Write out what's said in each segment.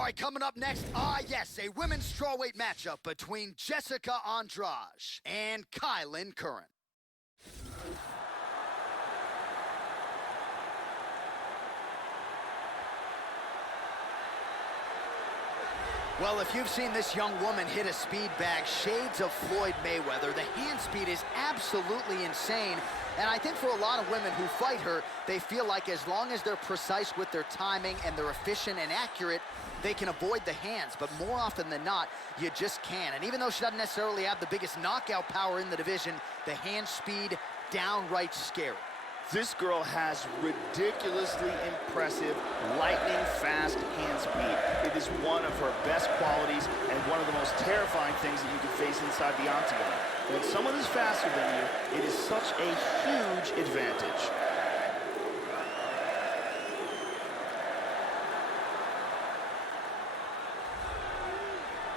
All right, coming up next, yes, a women's strawweight matchup between Jessica Andrade and Kylan Curran. Well, if you've seen this young woman hit a speed bag, shades of Floyd Mayweather, the hand speed is absolutely insane. And I think for a lot of women who fight her, they feel like as long as they're precise with their timing and they're efficient and accurate, they can avoid the hands. But more often than not, you just can't. And even though she doesn't necessarily have the biggest knockout power in the division, the hand speed, downright scary. This girl has ridiculously impressive, lightning-fast hand speed. It is one of her best qualities and one of the most terrifying things that you can face inside the octagon. When someone is faster than you, it is such a huge advantage.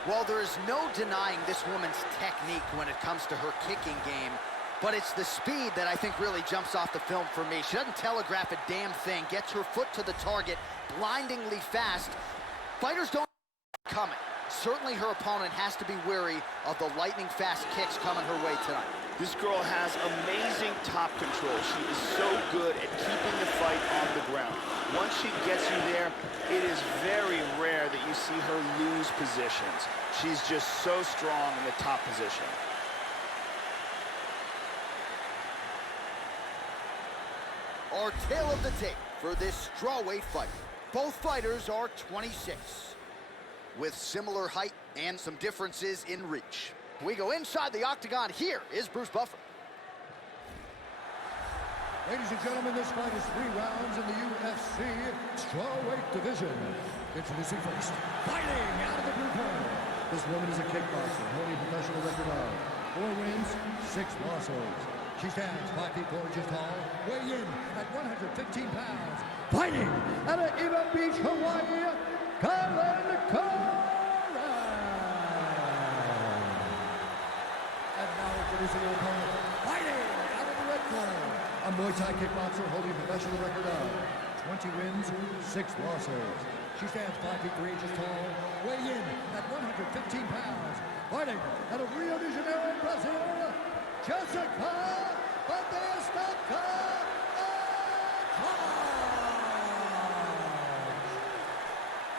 Well, there is no denying this woman's technique when it comes to her kicking game. But it's the speed that I think really jumps off the film for me. She doesn't telegraph a damn thing, gets her foot to the target blindingly fast. Fighters don't coming. Certainly her opponent has to be wary of the lightning fast kicks coming her way tonight. This girl has amazing top control. She is so good at keeping the fight on the ground. Once she gets you there, it is very rare that you see her lose positions. She's just so strong in the top position. Our tale of the tape for this strawweight fight. Both fighters are 26, with similar height and some differences in reach. We go inside the octagon. Here is Bruce Buffer. Ladies and gentlemen, this fight is 3 rounds in the UFC strawweight division. Introducing first, fighting out of the blue corner. This woman is a kickboxer, holding a professional record of 4 wins, 6 losses. She stands 5 feet 4 inches tall, weighing in at 115 pounds. Fighting out of Eva Beach, Hawaii, Kylan Curran. And now introducing her opponent, fighting out of the red corner, a Muay Thai kickboxer holding a professional record of 20 wins, 6 losses. She stands 5 feet 3 inches tall, weighing in at 115 pounds. Fighting out of Rio de Janeiro, Brazil, Jessica Andrade.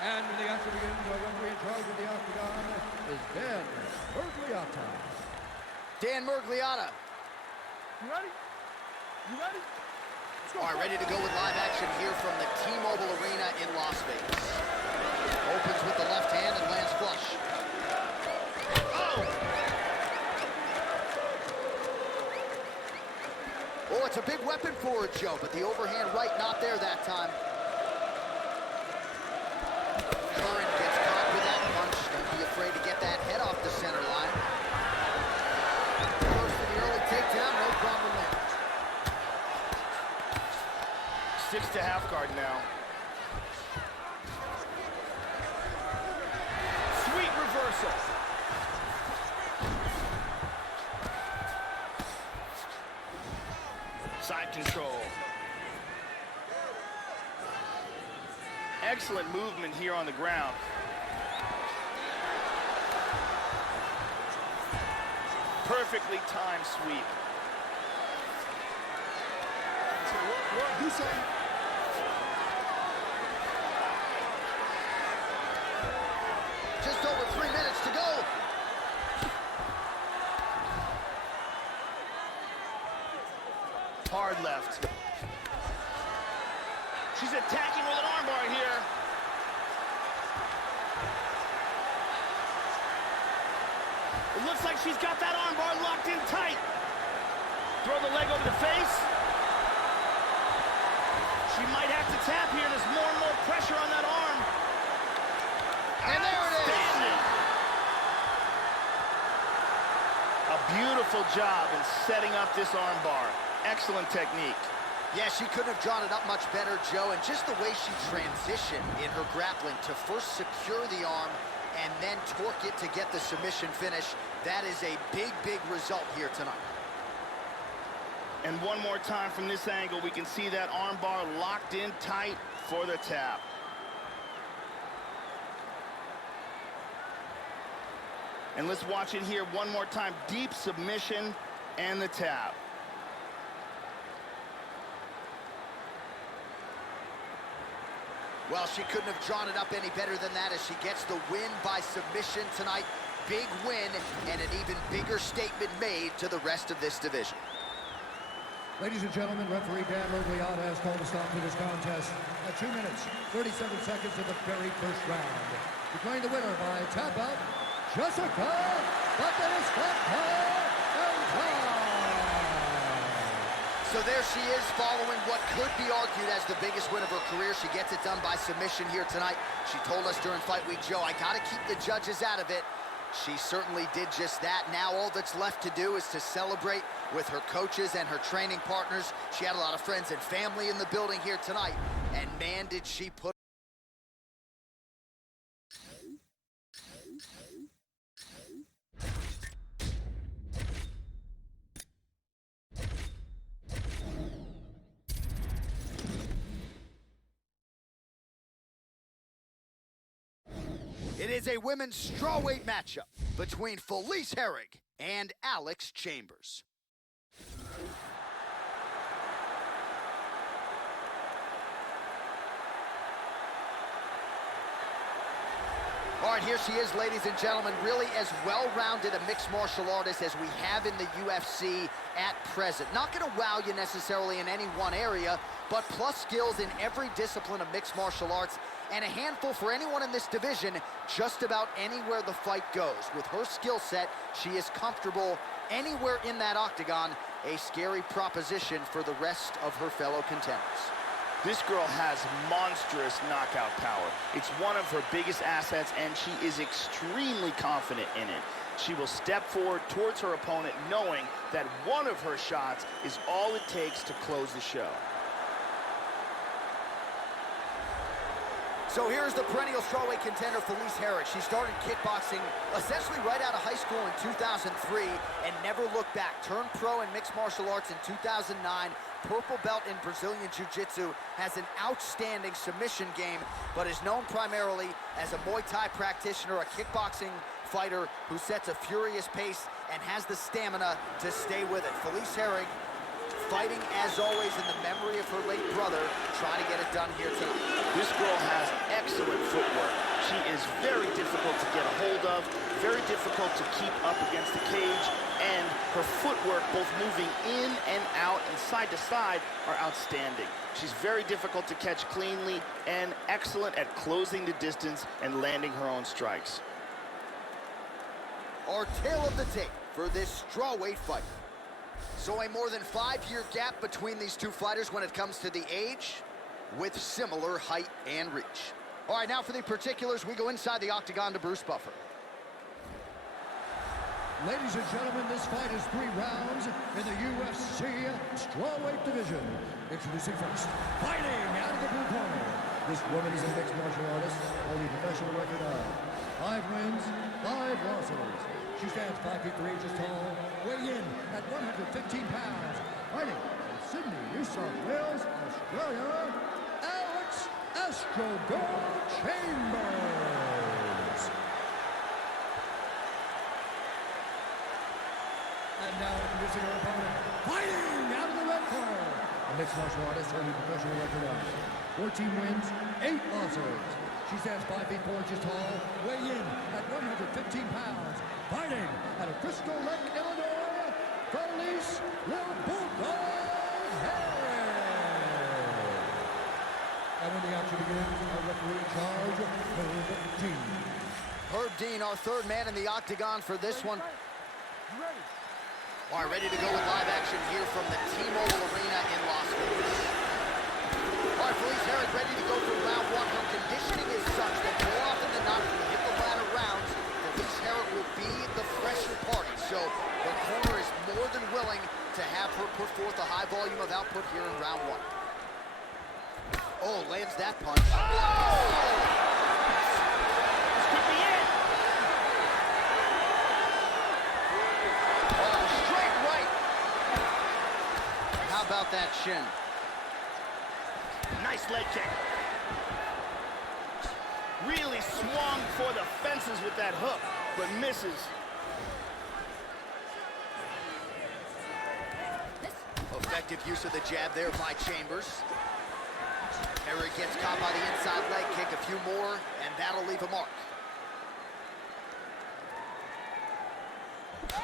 And when the action begins, our referee in charge of the octagon is Dan Murgliata. Dan Murgliata. You ready? You ready? All right, ready to go with live action here from the T-Mobile Arena in Las Vegas. Opens with the left hand and lands flush. Oh, it's a big weapon for her, Joe, but the overhand right not there that time. Curran gets caught with that punch. Don't be afraid to get that head off the center line. Goes for the early takedown, no problem there. Sticks to half guard now. Sweet reversal. Side control. Excellent movement here on the ground. Perfectly timed sweep. What you say? Just over 3 minutes to go. Hard left. She's attacking with an armbar here. It looks like she's got that armbar locked in tight. Throw the leg over the face. She might have to tap here. There's more and more pressure on that arm. And there it is. A beautiful job in setting up this armbar. Excellent technique. Yeah, she couldn't have drawn it up much better, Joe, and just the way she transitioned in her grappling to first secure the arm and then torque it to get the submission finish, that is a big, big result here tonight. And one more time from this angle, we can see that armbar locked in tight for the tap. And let's watch it here one more time. Deep submission and the tap. Well, she couldn't have drawn it up any better than that as she gets the win by submission tonight. Big win and an even bigger statement made to the rest of this division. Ladies and gentlemen, referee Dan Logliata has called a stop to this contest at 2 minutes, 37 seconds of the very first round. Declaring the winner by tap out, Jessica Batista. So there she is, following what could be argued as the biggest win of her career. She gets it done by submission here tonight. She told us during Fight Week, Joe, I gotta keep the judges out of it. She certainly did just that. Now all that's left to do is to celebrate with her coaches and her training partners. She had a lot of friends and family in the building here tonight. And man, did she put... It is a women's strawweight matchup between Felice Herrig and Alex Chambers. All right, here she is, ladies and gentlemen, really as well-rounded a mixed martial artist as we have in the UFC at present. Not going to wow you necessarily in any one area, but plus skills in every discipline of mixed martial arts, and a handful for anyone in this division, just about anywhere the fight goes. With her skill set, she is comfortable anywhere in that octagon, a scary proposition for the rest of her fellow contenders. This girl has monstrous knockout power. It's one of her biggest assets, and she is extremely confident in it. She will step forward towards her opponent knowing that one of her shots is all it takes to close the show. So here's the perennial strawweight contender, Felice Herrig. She started kickboxing essentially right out of high school in 2003 and never looked back. Turned pro in mixed martial arts in 2009. Purple belt in Brazilian Jiu-Jitsu, has an outstanding submission game, but is known primarily as a Muay Thai practitioner, a kickboxing fighter who sets a furious pace and has the stamina to stay with it. Felice Herrig fighting, as always, in the memory of her late brother, trying to get it done here tonight. This girl has excellent footwork. She is very difficult to get a hold of, very difficult to keep up against the cage, and her footwork, both moving in and out and side to side, are outstanding. She's very difficult to catch cleanly and excellent at closing the distance and landing her own strikes. Our tale of the tape for this strawweight fight. So a more than 5-year gap between these two fighters when it comes to the age, with similar height and reach. All right, now for the particulars, we go inside the octagon to Bruce Buffer. Ladies and gentlemen, this fight is 3 rounds in the UFC strawweight division. Introducing first, fighting out of the blue corner. This woman is a mixed martial artist, holding a professional record of 5 wins, 5 losses. She stands 5 feet 3 inches tall, weighing in at 115 pounds. Fighting in Sydney, New South Wales, Australia, Alex Estrogon Chambers. And now introducing her opponent, fighting out of the red corner. A mixed martial artist holding a professional record of 14 wins, 8 losses. She stands 5 feet 4 inches tall, weighing in at 115 pounds. Fighting out of Crystal Lake, Illinois, Felice Herrig. And when the action begins, our referee in charge, Herb Dean. Herb Dean, our third man in the octagon for this one. All right, ready to go with live action here from the T-Mobile Arena in Las Vegas. All right, Felice Herrig ready to go for round 1. Her conditioning is such that more often than not, when we hit the ladder rounds, Felice Herrig will be the fresher party. So the corner is more than willing to have her put forth a high volume of output here in round 1. Oh, lands that punch. Oh! About that shin. Nice leg kick. Really swung for the fences with that hook, but misses. Effective use of the jab there by Chambers. Perry gets caught by the inside leg kick. A few more, and that'll leave a mark.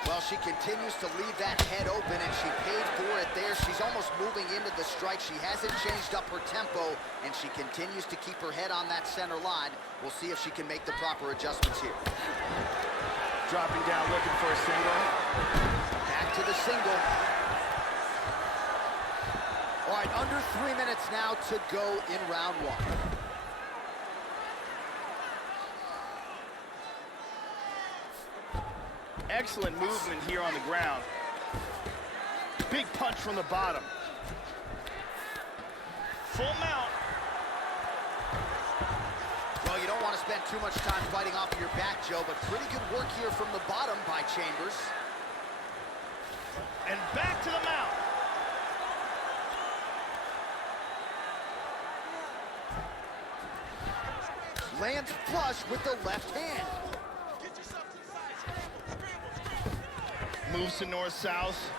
Well, she continues to leave that head open, and she paid for it there. She's almost moving into the strike. She hasn't changed up her tempo, and she continues to keep her head on that center line. We'll see if she can make the proper adjustments here. Dropping down, looking for a single. Back to the single. All right, under 3 minutes now to go in round one. Excellent movement here on the ground. Big punch from the bottom. Full mount. Well, you don't want to spend too much time fighting off your back, Joe, but pretty good work here from the bottom by Chambers. And back to the mount. Lands flush with the left hand. Moves to north-south.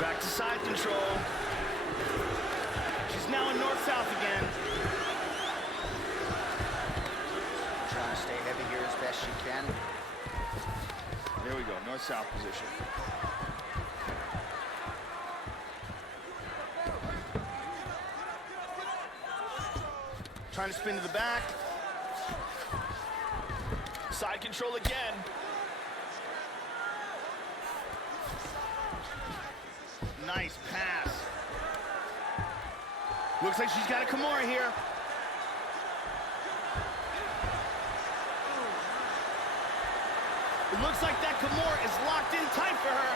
Back to side control. She's now in north-south again. Trying to stay heavy here as best she can. There we go, north-south position. Trying to spin to the back. Side control again. Nice pass. Looks like she's got a Kimura here. It looks like that Kimura is locked in tight for her.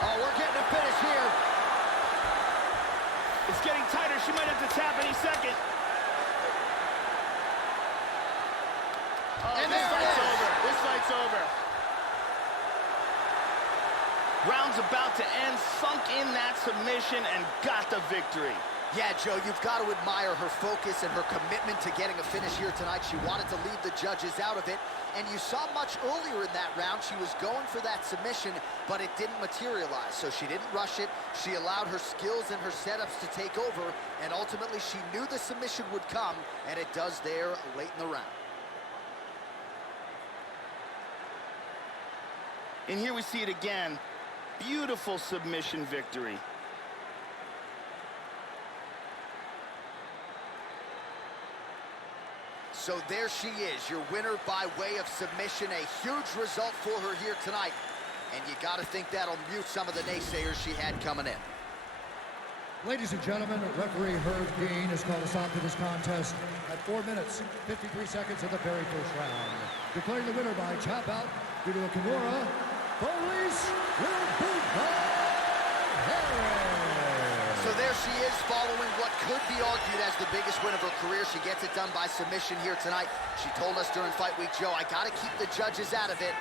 Oh, we're getting a finish here. It's getting tighter. She might have to tap any second. Oh, And this there it fight's is. over. This fight's over. Round's about to end. Sunk in that submission and got the victory. Yeah, Joe, you've got to admire her focus and her commitment to getting a finish here tonight. She wanted to leave the judges out of it. And you saw much earlier in that round, she was going for that submission, but it didn't materialize. So she didn't rush it. She allowed her skills and her setups to take over. And ultimately, she knew the submission would come, and it does there late in the round. And here we see it again. Beautiful submission victory. So there she is, your winner by way of submission. A huge result for her here tonight. And you got to think that'll mute some of the naysayers she had coming in. Ladies and gentlemen, referee Herb Dean has called a stop to this contest at 4 minutes, 53 seconds of the very first round. Declaring the winner by tap out due to a Kimura, Police will beat So there she is, following what could be argued as the biggest win of her career. She gets it done by submission here tonight. She told us during Fight Week, Joe, I got to keep the judges out of it.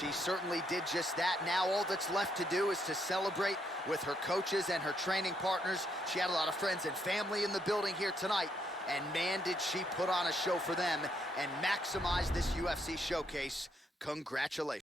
She certainly did just that. Now all that's left to do is to celebrate with her coaches and her training partners. She had a lot of friends and family in the building here tonight. And man, did she put on a show for them and maximize this UFC showcase. Congratulations.